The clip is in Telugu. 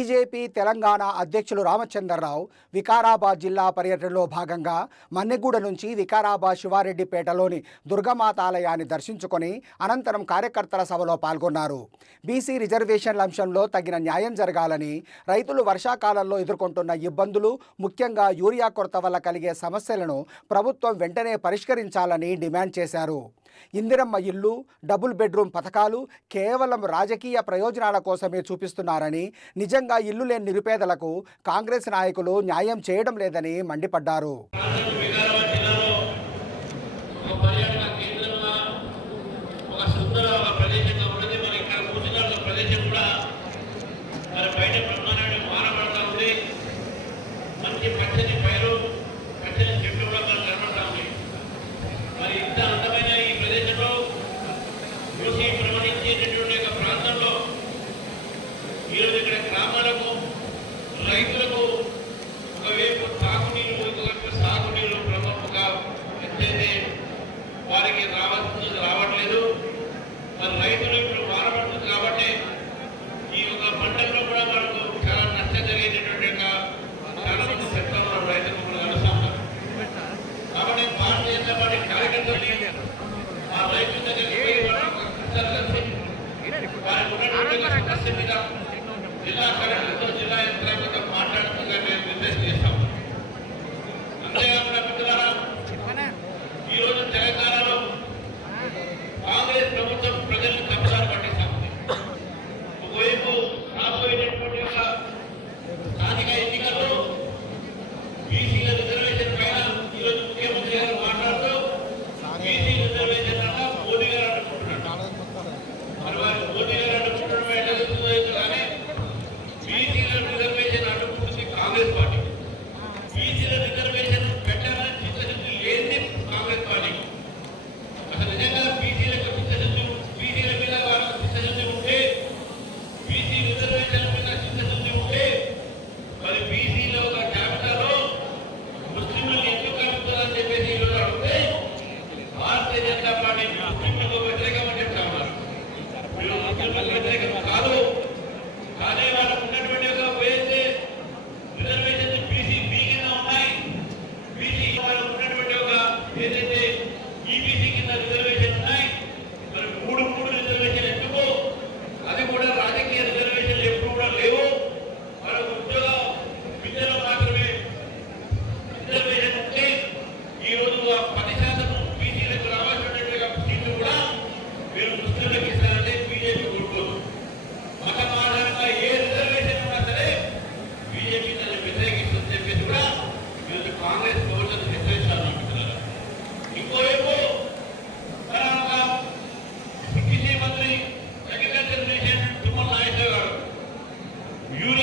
బీజేపీ తెలంగాణ అధ్యక్షులు రామచంద్రరావు వికారాబాద్ జిల్లా పర్యటనలో భాగంగా మన్నెగూడ నుంచి వికారాబాద్ శివారెడ్డిపేటలోని దుర్గమాత ఆలయాన్ని దర్శించుకొని అనంతరం కార్యకర్తల సభలో పాల్గొన్నారు. బీసీ రిజర్వేషన్ల అంశంలో తగిన న్యాయం జరగాలని రైతులు వర్షాకాలంలో ఎదుర్కొంటున్న ఇబ్బందులు ముఖ్యంగా యూరియా కొరత వల్ల కలిగే సమస్యలను ప్రభుత్వం వెంటనే పరిష్కరించాలని డిమాండ్ చేశారు. ఇందిరమ్మ ఇల్లు డబుల్ బెడ్రూమ్ పథకాలు కేవలం రాజకీయ ప్రయోజనాల కోసమే చూపిస్తున్నారని నిజంగా ఇల్లు లేని నిరుపేదలకు కాంగ్రెస్ నాయకులు న్యాయం చేయడం లేదని మండిపడ్డారు. గ్రామాలకు రైతులకు ಜಿಲ್ಲಾ You.